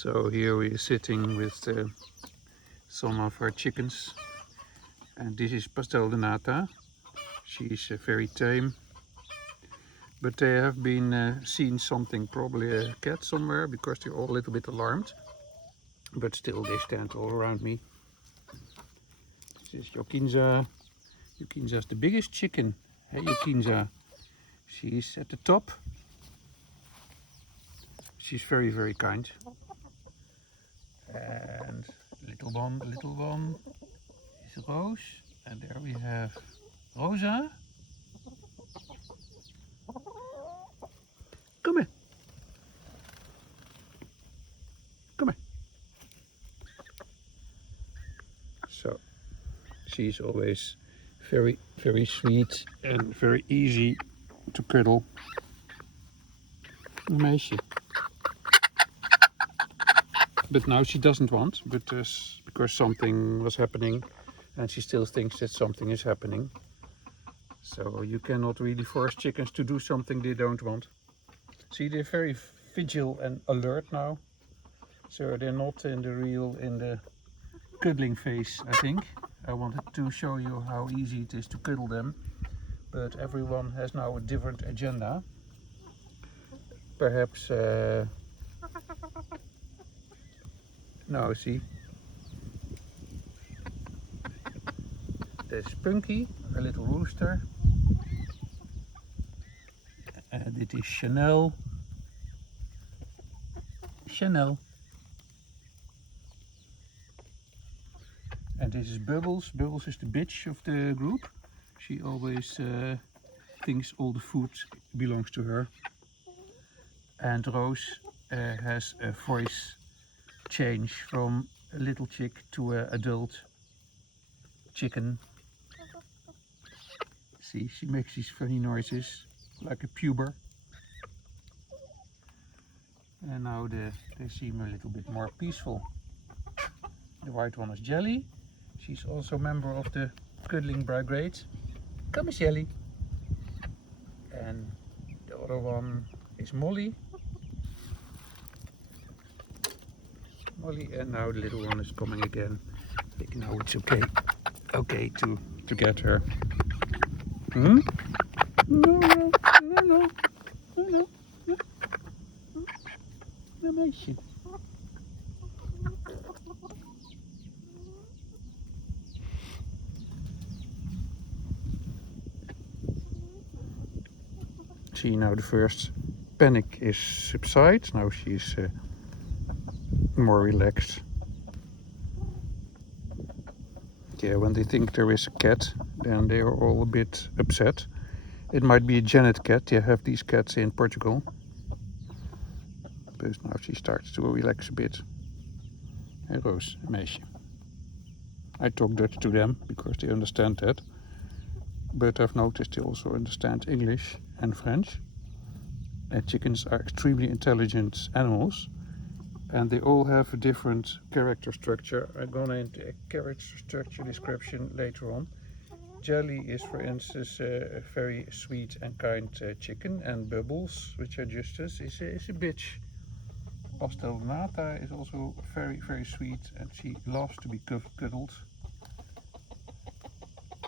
So here we are sitting with some of our chickens, and this is Pastel de Nata. She's very tame, but they have been seen something, probably a cat somewhere, because they're all a little bit alarmed. But still they stand all around me. This is Jokinza. Jokinza is the biggest chicken. Hey Jokinza, she's at the top. She's very kind. And little one is Roos. And there we have Rosa. Come here. Come here. So she's always very sweet and very easy to cuddle. Een meisje. But now she doesn't want, but because something was happening and she still thinks that something is happening. So you cannot really force chickens to do something they don't want. See, they're very vigilant and alert now. So they're not in the cuddling phase, I think. I wanted to show you how easy it is to cuddle them, but everyone has now a different agenda. Perhaps now see, there's Punky, a little rooster, and it is Chanel. And this is Bubbles. Bubbles is the bitch of the group. She always thinks all the food belongs to her. And Roos has a voice change from a little chick to an adult chicken. See, she makes these funny noises like a puber. And now they seem a little bit more peaceful. The white one is Jelly. She's also a member of the cuddling brigade. Come here, Jelly. And the other one is Molly. And now the little one is coming again. I think now it's okay to get her. No. Een meisje. See, now the first panic is subside. Now she's more relaxed. Yeah, when they think there is a cat, then they are all a bit upset. It might be a Janet cat. They have these cats in Portugal. But now she starts to relax a bit. Hey Roos, een meisje. I talk Dutch to them because they understand that. But I've noticed they also understand English and French. And chickens are extremely intelligent animals. And they all have a different character structure. I'm gonna into a character structure description later on. Jelly is, for instance, a very sweet and kind chicken, and Bubbles, which I just said, is a bitch. Pastel de Nata is also very sweet, and she loves to be cuddled.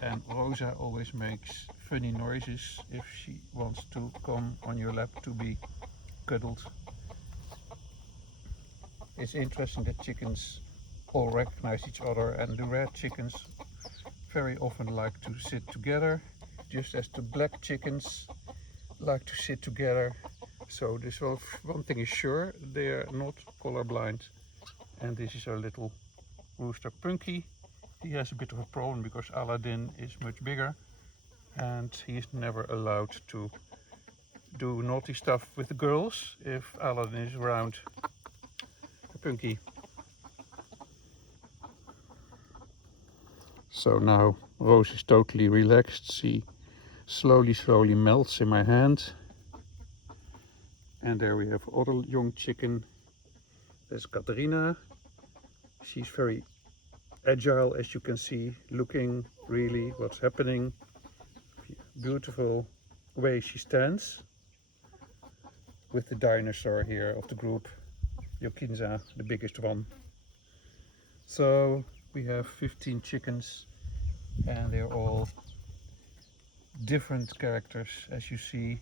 And Rosa always makes funny noises if she wants to come on your lap to be cuddled. It's interesting that chickens all recognize each other, and the red chickens very often like to sit together, just as the black chickens like to sit together. So this one thing is sure, they are not colorblind. And this is our little rooster Punky. He has a bit of a problem because Aladdin is much bigger and he is never allowed to do naughty stuff with the girls if Aladdin is around. Punky. So now Roos is totally relaxed. She slowly melts in my hand. And there we have other young chicken. There's Katerina. She's very agile, as you can see, looking really what's happening. Beautiful way she stands with the dinosaur here of the group. Jokinza, the biggest one. So we have 15 chickens and they're all different characters, as you see.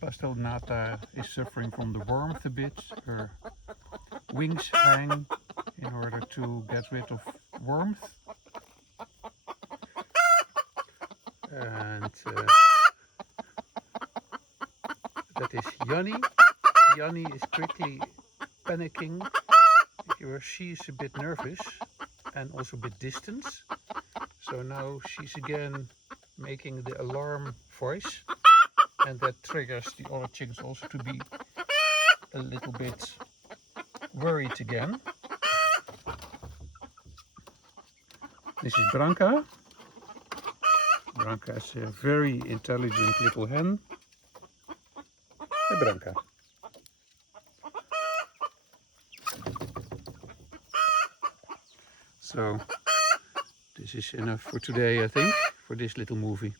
Pastel Nata is suffering from the warmth a bit. Her wings hang in order to get rid of warmth. And that is Yanni. Yanni is quickly panicking. She is a bit nervous and also a bit distant. So now she's again making the alarm voice, and that triggers the other chickens also to be a little bit worried again. This is Branka. Branka is a very intelligent little hen. Hey Branka. So this is enough for today, I think, for this little movie.